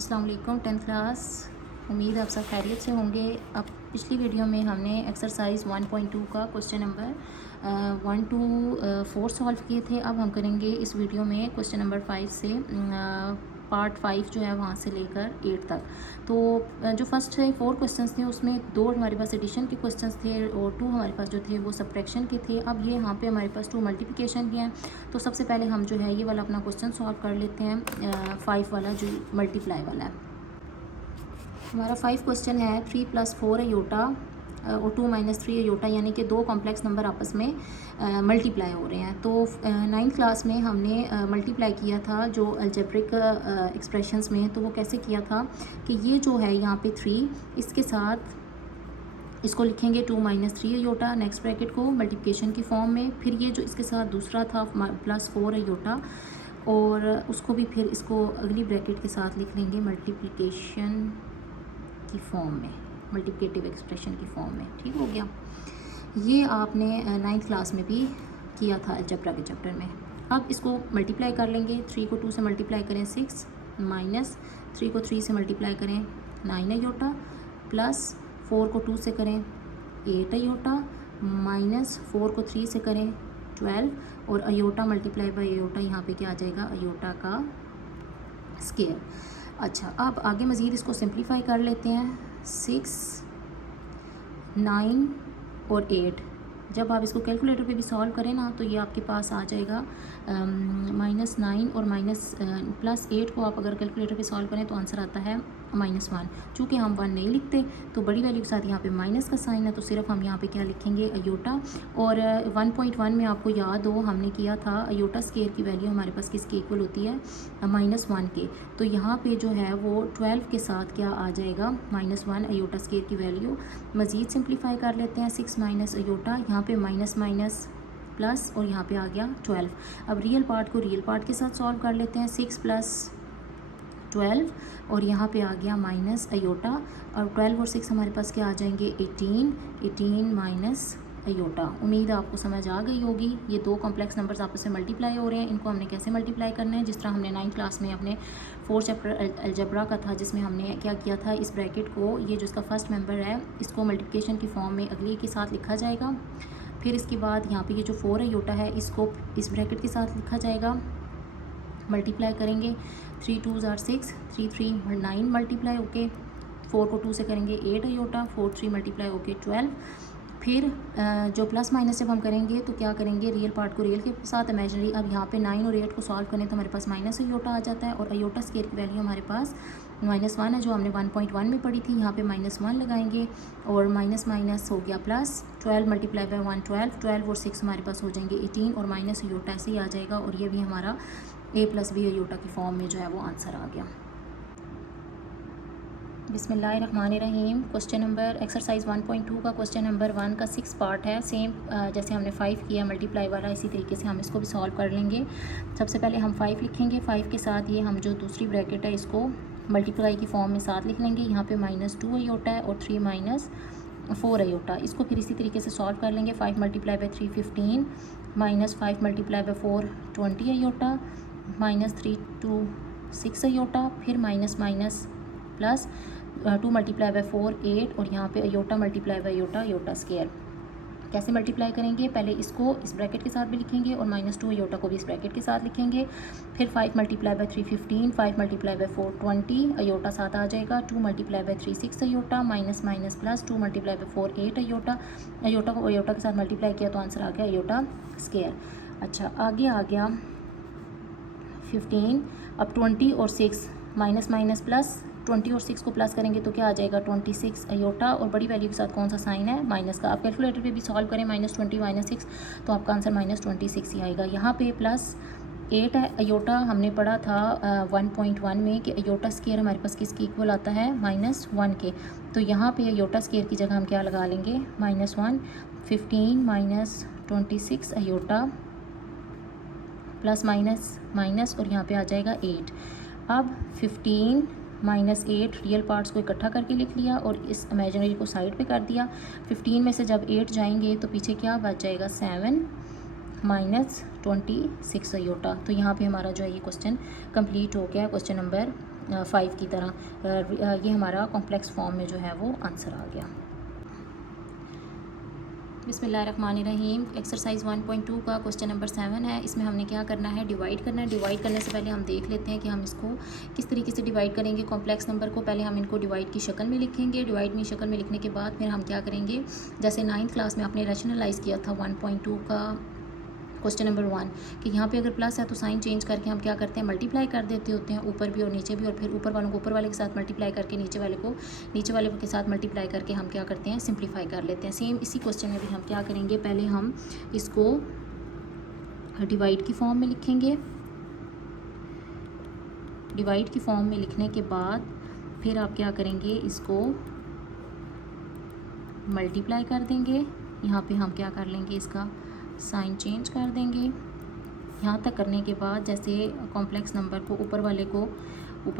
अस्सलाम वालेकुम 10th class. उम्मीद है आप सब खैरियत से होंगे। अब पिछली वीडियो में हमने एक्सरसाइज 1.2 का क्वेश्चन नंबर 1 to 4 सॉल्व किए थे। अब हम करेंगे इस वीडियो में क्वेश्चन नंबर 5 से पार्ट 5 जो है वहाँ से लेकर 8 तक। तो जो फर्स्ट 4 क्वेश्चंस थे उसमें 2 हमारे पास एडिशन के क्वेश्चंस थे और 2 हमारे पास जो थे वो सब्ट्रैक्शन के थे। अब ये यहाँ पे हमारे पास 2 मल्टीप्लिकेशन के हैं। तो सबसे पहले हम जो है ये वाला अपना क्वेश्चन सॉल्व कर लेते हैं 5 वाला जो मल्टीप्लाई वाला है। हमारा 5 क्वेश्चन है 3 + 4 अयोटा और 2 - 3 अयोटा, यानी कि 2 कॉम्प्लेक्स नंबर आपस में मल्टीप्लाई हो रहे हैं। तो 9th क्लास में हमने मल्टीप्लाई किया था जो अलजेब्रिक एक्सप्रेशंस में। तो वो कैसे किया था कि ये जो है यहाँ पे 3 इसके साथ इसको लिखेंगे 2 - 3 अयोटा नेक्स्ट ब्रैकेट को मल्टीप्लिकेशन की फॉर्म में। फिर ये जो इसके साथ दूसरा था +4 अयोटा और उसको भी फिर इसको अगली ब्रैकेट के साथ लिख लेंगे मल्टीप्लिकेशन की फॉर्म में, मल्टीप्लिकेटिव एक्सप्रेशन की फॉर्म में। ठीक हो गया। ये आपने 9th क्लास में भी किया था अलजेब्रा के चैप्टर में। अब इसको मल्टीप्लाई कर लेंगे। 3 को 2 से मल्टीप्लाई करें 6, -3 को 3 से मल्टीप्लाई करें 9 अयोटा, +4 को 2 से करें 8 अयोटा, -4 को 3 से करें 12 और अयोटा मल्टीप्लाई बाय अयोटा यहाँ पे क्या आ जाएगा, अयोटा का स्क्वायर। अच्छा, अब आगे मज़ीद इसको सिंप्लीफाई कर लेते हैं। 6, 9 और 8। जब आप इसको कैलकुलेटर पे भी सॉल्व करें ना तो ये आपके पास आ जाएगा -9 और +8 को आप अगर कैलकुलेटर पे सॉल्व करें तो आंसर आता है -1। चूँकि हम 1 नहीं लिखते तो बड़ी वैल्यू के साथ यहाँ पे माइनस का साइन है, तो सिर्फ हम यहाँ पे क्या लिखेंगे, अयोटा। और 1.1 में आपको याद हो हमने किया था अयोटा स्क्वायर की वैल्यू हमारे पास किसके इक्वल होती है, -1 के। तो यहाँ पे जो है वो 12 के साथ क्या आ जाएगा, -1 अयोटा स्क्वायर की वैल्यू। मज़ीद सिंप्लीफाई कर लेते हैं। 6 - अयोटा, यहाँ पे माइनस माइनस प्लस और यहाँ पे आ गया 12। अब रियल पार्ट को रियल पार्ट के साथ सॉल्व कर लेते हैं। 6 + 12 और यहाँ पे आ गया माइनस अयोटा और 12 और 6 हमारे पास क्या आ जाएंगे, 18 माइनस अयोटा। उम्मीद है आपको समझ आ गई होगी। ये 2 कॉम्प्लेक्स नंबर्स आपस में मल्टीप्लाई हो रहे हैं, इनको हमने कैसे मल्टीप्लाई करना है, जिस तरह हमने 9th क्लास में अपने 4 चैप्टर अलजेब्रा का था जिसमें हमने क्या किया था, इस ब्रैकेट को, ये जो इसका फर्स्ट मेंबर है इसको मल्टीप्लिकेशन की फॉर्म में अगले के साथ लिखा जाएगा। फिर इसके बाद यहाँ पे ये जो 4 अयोटा है इसको इस ब्रैकेट के साथ लिखा जाएगा, मल्टीप्लाई करेंगे। 3 2 = 6, 3 3 9 मल्टीप्लाई ओके। 4 को 2 से करेंगे 8 अयोटा, 4 3 मल्टीप्लाई ओके 12। फिर जो प्लस माइनस जब हम करेंगे तो क्या करेंगे, रियल पार्ट को रियल के साथ इमेजिनरी। अब यहाँ पे 9 और 8 को सॉल्व करें तो हमारे पास माइनस अयोटा आ जाता है और अयोटा स्क्वायर की वैल्यू हमारे पास -1 है जो हमने 1.1 में पढ़ी थी। यहाँ पे -1 लगाएंगे और माइनस माइनस हो गया प्लस। 12 मल्टीप्लाई बाय 1 12 और 6 हमारे पास हो जाएंगे 18 और माइनस अयोटा ऐसे ही आ जाएगा और ये भी हमारा a + b अयोटा की फॉर्म में जो है वो आंसर आ गया। बिस्मिल्लाहिर्रहमानिर्रहीम। क्वेश्चन नंबर एक्सरसाइज 1.2 का क्वेश्चन नंबर 1 का 6 पार्ट है। सेम जैसे हमने 5 किया मल्टीप्लाई वाला, इसी तरीके से हम इसको भी सॉल्व कर लेंगे। सबसे पहले हम 5 लिखेंगे। 5 के साथ ये हम जो दूसरी ब्रैकेट है इसको मल्टीप्लाई की फॉर्म में साथ लिख लेंगे। यहाँ पे -2 अयोटा है और 3 - 4 अयोटा। इसको फिर इसी तरीके से सॉल्व कर लेंगे। 5 × 3 15 -5 × 4 20 अयोटा, -3 2 6 अयोटा, फिर माइनस माइनस प्लस 2 × 4 8 और यहाँ पे अयोटा मल्टीप्लाई बाय अयोटा, अयोटा स्क्वायर। कैसे मल्टीप्लाई करेंगे, पहले इसको इस ब्रैकेट के साथ भी लिखेंगे और -2 अयोटा को भी इस ब्रैकेट के साथ लिखेंगे। फिर 5 × 3 15, 5 × 4 20 अयोटा साथ आ जाएगा। 2 × 3 6 iota, minus minus plus 2 × 4 8 iota. Iota को अयोटा के साथ मल्टीप्लाई किया तो आंसर आ गया अयोटा स्क्वायर। अच्छा, आगे आ गया 15। अब 20 और 6 माइनस माइनस प्लस, 20 और 6 को प्लस करेंगे तो क्या आ जाएगा 26 अयोटा और बड़ी वैल्यू के साथ कौन सा साइन है, माइनस का। आप कैलकुलेटर पे भी सॉल्व करें -20 - 6 तो आपका आंसर -26 ही आएगा। यहाँ पे +8 है। अयोटा हमने पढ़ा था 1.1 में कि अयोटा स्क्वायर हमारे पास किसके इक्वल आता है, -1 के। तो यहाँ पे अयोटा स्क्वायर की जगह हम क्या लगा लेंगे, -1। 15 - 26 अयोटा प्लस माइनस माइनस और यहाँ पे आ जाएगा 8। अब 15 - 8 रियल पार्ट्स को इकट्ठा करके लिख लिया और इस इमेजिनरी को साइड पे कर दिया। 15 में से जब 8 जाएंगे तो पीछे क्या बच जाएगा, 7 - 26 अयोटा। तो यहाँ पे हमारा जो है ये क्वेश्चन कंप्लीट हो गया, क्वेश्चन नंबर 5 की तरह। ये हमारा कॉम्प्लेक्स फॉर्म में जो है वो आंसर आ गया। बिस्मिल्लाहिर्रहमानिर्रहीम। एक्सरसाइज 1.2 का क्वेश्चन नंबर 7 है। इसमें हमने क्या करना है, डिवाइड करना है। डिवाइड करने से पहले हम देख लेते हैं कि हम इसको किस तरीके से डिवाइड करेंगे। कॉम्प्लेक्स नंबर को पहले हम इनको डिवाइड की शक्ल में लिखेंगे। डिवाइड की शक्ल में लिखने के बाद फिर हम क्या करेंगे, जैसे 9th क्लास में आपने रैशनलाइज़ किया था 1.2 का क्वेश्चन नंबर 1 कि यहाँ पे अगर प्लस है तो साइन चेंज करके हम क्या करते हैं, मल्टीप्लाई कर देते होते हैं, ऊपर भी और नीचे भी, और फिर ऊपर वालों को ऊपर वाले के साथ मल्टीप्लाई करके नीचे वाले को नीचे वाले के साथ मल्टीप्लाई करके हम क्या करते हैं, सिंप्लीफाई कर लेते हैं। सेम इसी क्वेश्चन में भी हम क्या करेंगे, पहले हम इसको डिवाइड की फॉर्म में लिखेंगे। डिवाइड की फॉर्म में लिखने के बाद फिर आप क्या करेंगे, इसको मल्टीप्लाई कर देंगे। यहाँ पे हम क्या कर लेंगे, इसका साइन चेंज कर देंगे। यहाँ तक करने के बाद जैसे कॉम्प्लेक्स नंबर को ऊपर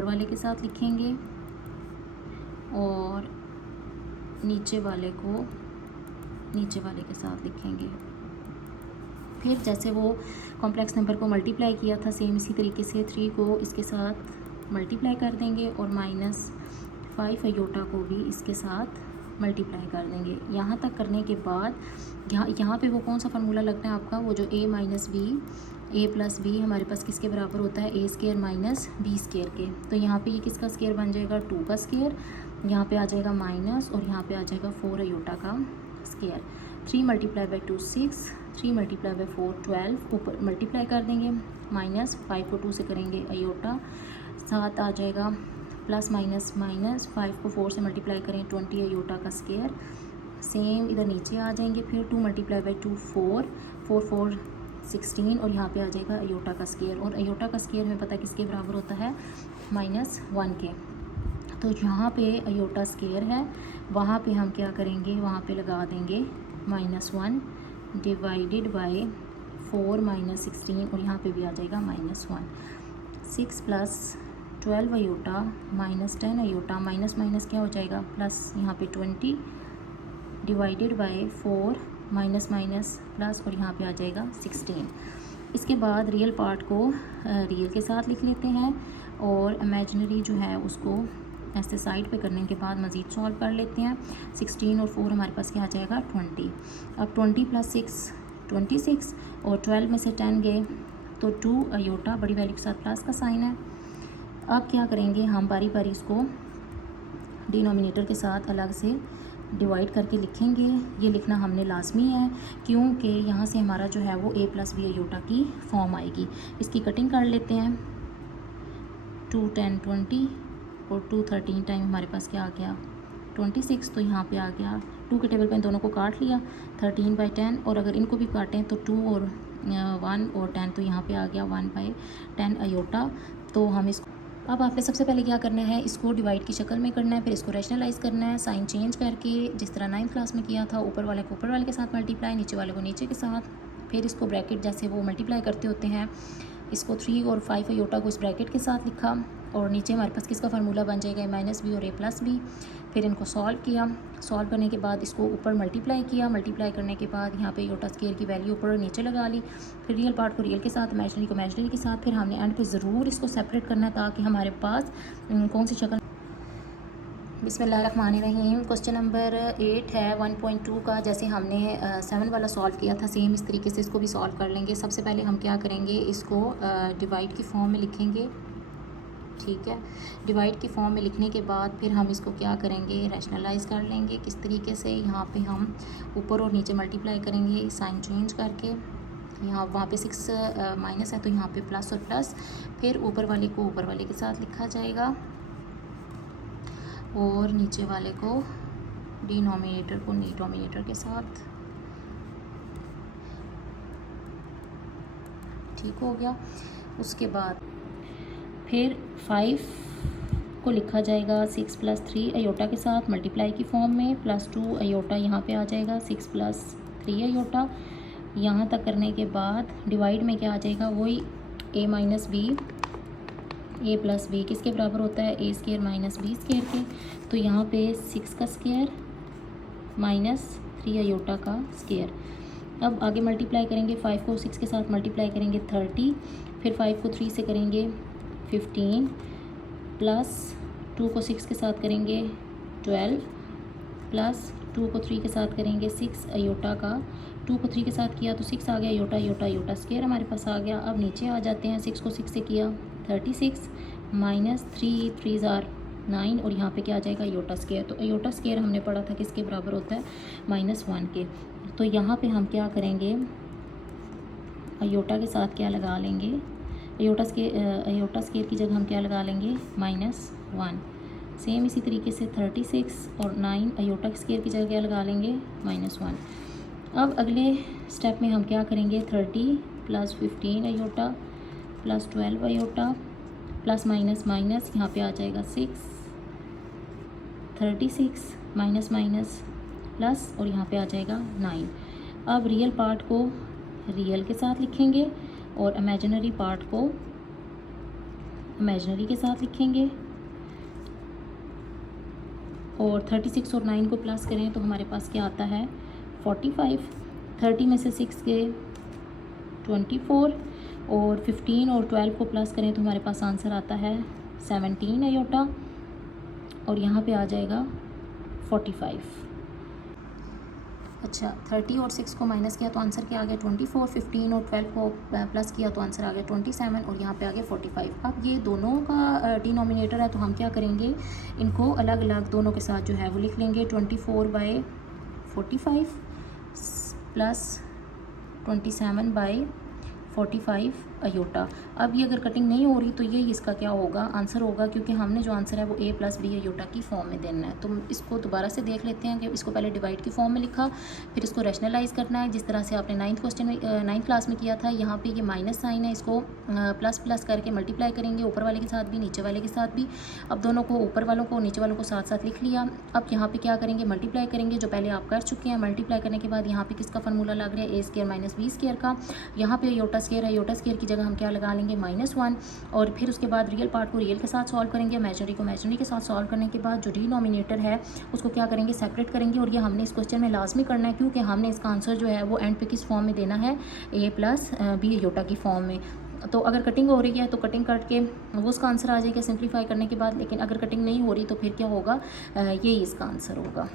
वाले के साथ लिखेंगे और नीचे वाले को नीचे वाले के साथ लिखेंगे। फिर जैसे वो कॉम्प्लेक्स नंबर को मल्टीप्लाई किया था सेम इसी तरीके से 3 को इसके साथ मल्टीप्लाई कर देंगे और -5 अयोटा को भी इसके साथ मल्टीप्लाई कर देंगे। यहाँ तक करने के बाद यहाँ पे वो कौन सा फार्मूला लगता है आपका, वो जो a प्लस बी हमारे पास किसके बराबर होता है, a square minus b square के। तो यहाँ पे ये किसका स्केयर बन जाएगा, 2 का स्केयर। यहाँ पे आ जाएगा माइनस और यहाँ पे आ जाएगा 4 अयोटा का स्केयर। 3 × 2 6, 3 × 4 12, ऊपर मल्टीप्लाई कर देंगे, -5 को 2 से करेंगे अयोटा, 7 आ जाएगा, प्लस माइनस माइनस 5 को 4 से मल्टीप्लाई करें 20 अयोटा का स्केयर। सेम इधर नीचे आ जाएंगे, फिर 2 × 2 4, 4 4 16 और यहाँ पे आ जाएगा अयोटा का स्केयर। और अयोटा का स्केयर हमें पता किसके बराबर होता है, -1 के। तो जहाँ पे अयोटा स्केयर है वहाँ पे हम क्या करेंगे, वहाँ पे लगा देंगे -1 डिवाइडेड बाय 4 - 16 और यहाँ पे भी आ जाएगा -1। 6 + 12 अयोटा -10 अयोटा, माइनस माइनस क्या हो जाएगा, प्लस यहाँ पे 20 divided by 4 minus minus plus और यहाँ पे आ जाएगा 16। इसके बाद रियल पार्ट को रियल के साथ लिख लेते हैं और इमेजिनरी जो है उसको ऐसे साइड पे करने के बाद मज़ीद सॉल्व कर लेते हैं। 16 और 4 हमारे पास क्या आ जाएगा, 20। अब 20 + 6 26 और 12 में से 10 गए तो 2 अयोटा, बड़ी वैल्यू के साथ प्लस का साइन है। अब क्या करेंगे, हम बारी बारी इसको डिनोमिनेटर के साथ अलग से डिवाइड करके लिखेंगे। ये लिखना हमने लाजमी है क्योंकि यहाँ से हमारा जो है वो a + b अयोटा की फॉर्म आएगी। इसकी कटिंग कर लेते हैं। 2 10 20 और 2 13 टाइम हमारे पास क्या आ गया, 26। तो यहाँ पे आ गया 2 के टेबल पे इन दोनों को काट लिया, 13/10। और अगर इनको भी काटें तो 2 और 1 और 10, तो यहाँ पे आ गया 1/10 अयोटा। तो हम इसको अब आपने सबसे पहले क्या करना है, इसको डिवाइड की शक्ल में करना है, फिर इसको रैशनलाइज़ करना है साइन चेंज करके, जिस तरह 9th क्लास में किया था, ऊपर वाले को ऊपर वाले के साथ मल्टीप्लाई, नीचे वाले को नीचे के साथ। फिर इसको ब्रैकेट जैसे वो मल्टीप्लाई करते होते हैं, इसको 3 और 5 अयोटा को इस ब्रैकेट के साथ लिखा और नीचे हमारे पास किसका फार्मूला बन जाएगा, -b और a + b। फिर इनको सॉल्व किया, सॉल्व करने के बाद इसको ऊपर मल्टीप्लाई किया, मल्टीप्लाई करने के बाद यहाँ पे अयोटा स्केयर की वैल्यू ऊपर और नीचे लगा ली। फिर रियल पार्ट को रियल के साथ, इमेजिनरी को इमेजिनरी के साथ। फिर हमने एंड पे ज़रूर इसको सेपरेट करना है ताकि हमारे पास कौन सी शक्ल। बिस्मिल्लाहिर्रहमानिर्रहीम। क्वेश्चन नंबर 8 है 1.2 का। जैसे हमने 7 वाला सॉल्व किया था सेम इस तरीके से इसको भी सॉल्व कर लेंगे। सबसे पहले हम क्या करेंगे, इसको डिवाइड की फॉर्म में लिखेंगे, ठीक है। डिवाइड की फॉर्म में लिखने के बाद फिर हम इसको क्या करेंगे, रैशनलाइज़ कर लेंगे। किस तरीके से, यहाँ पे हम ऊपर और नीचे मल्टीप्लाई करेंगे साइन चेंज करके। यहाँ वहाँ पे 6 माइनस है तो यहाँ पे प्लस और प्लस, फिर ऊपर वाले को ऊपर वाले के साथ लिखा जाएगा और नीचे वाले को डिनोमिनेटर को डिनोमिनेटर के साथ। ठीक हो गया। उसके बाद फिर 5 को लिखा जाएगा 6 + 3 अयोटा के साथ मल्टीप्लाई की फॉर्म में, +2 अयोटा यहाँ पे आ जाएगा, 6 + 3 अयोटा। यहाँ तक करने के बाद डिवाइड में क्या आ जाएगा, वही a - b, a + b किसके बराबर होता है, a स्केयर - b स्केयर के। तो यहाँ पे 6 का स्केयर -3 अयोटा का स्केयर। अब आगे मल्टीप्लाई करेंगे, 5 को 6 के साथ मल्टीप्लाई करेंगे 30, फिर 5 को 3 से करेंगे 15 प्लस 2 को 6 के साथ करेंगे 12 प्लस 2 को 3 के साथ करेंगे 6 अयोटा का 2 को 3 के साथ किया तो 6 आ गया अयोटा अयोटा अयोटा स्क्वायर हमारे पास आ गया। अब नीचे आ जाते हैं 6 को 6 से किया 36 माइनस 3 3 ज़ार 9 और यहाँ पे क्या आ जाएगा अयोटा स्क्वायर। तो अयोटा स्क्वायर हमने पढ़ा था किसके बराबर होता है -1 के। तो यहाँ पे हम क्या करेंगे अयोटा के साथ क्या लगा लेंगे अयोटा स्क्वायर की जगह हम क्या लगा लेंगे -1। सेम इसी तरीके से 36 और 9 अयोटा स्क्वायर की जगह क्या लगा लेंगे -1। अब अगले स्टेप में हम क्या करेंगे 30 plus 15 iota plus 12 iota plus minus minus यहाँ पे आ जाएगा 6 36 माइनस माइनस प्लस और यहाँ पे आ जाएगा 9। अब रियल पार्ट को रियल के साथ लिखेंगे और इमेजिनरी पार्ट को इमेजिनरी के साथ लिखेंगे और 36 और 9 को प्लस करें तो हमारे पास क्या आता है 45। 30 में से 6 के 24 और 15 और 12 को प्लस करें तो हमारे पास आंसर आता है 17 अयोटा और यहाँ पे आ जाएगा 45। अच्छा 30 और 6 को माइनस किया तो आंसर क्या आ गया 24। 15 और 12 को प्लस किया तो आंसर आ गया 27 और यहाँ पे आ गया 45। अब ये दोनों का डिनोमिनेटर है तो हम क्या करेंगे इनको अलग अलग दोनों के साथ जो है वो लिख लेंगे 24/45 प्लस 27/45 अयोटा। अब ये अगर कटिंग नहीं हो रही तो ये इसका क्या होगा आंसर होगा क्योंकि हमने जो आंसर है वो a + b अयोटा की फॉर्म में देना है। तो इसको दोबारा से देख लेते हैं कि इसको पहले डिवाइड की फॉर्म में लिखा फिर इसको रैशनलाइज करना है जिस तरह से आपने 9th क्लास में किया था। यहाँ पे ये माइनस साइन है इसको प्लस प्लस करके मल्टीप्लाई करेंगे ऊपर वाले के साथ भी नीचे वाले के साथ भी। अब दोनों को ऊपर वालों को नीचे वालों को साथ साथ लिख लिया। अब यहाँ पे क्या करेंगे मल्टीप्लाई करेंगे जो पहले आप कर चुके हैं। मल्टीप्लाई करने के बाद यहाँ पे किसका फार्मूला लग रहा है a² - b² का। यहाँ पे अयोटा स्क्वायर की जगह हम क्या लगा लेंगे -1 और फिर उसके बाद रियल पार्ट को रियल के साथ सॉल्व करेंगे इमेजिनरी को इमेजिनरी के साथ सॉल्व करने के बाद जो डिनोमिनेटर है उसको क्या करेंगे सेपरेट करेंगे। और ये हमने इस क्वेश्चन में लाजमी करना है क्योंकि हमने इसका आंसर जो है वो एंड पे किस फॉर्म में देना है a + b अयोटा की फॉर्म में। तो अगर कटिंग हो रही है तो कटिंग करके वो उसका आंसर आ जाएगा सिंप्लीफाई करने के बाद। लेकिन अगर कटिंग नहीं हो रही तो फिर क्या होगा यही इसका आंसर होगा।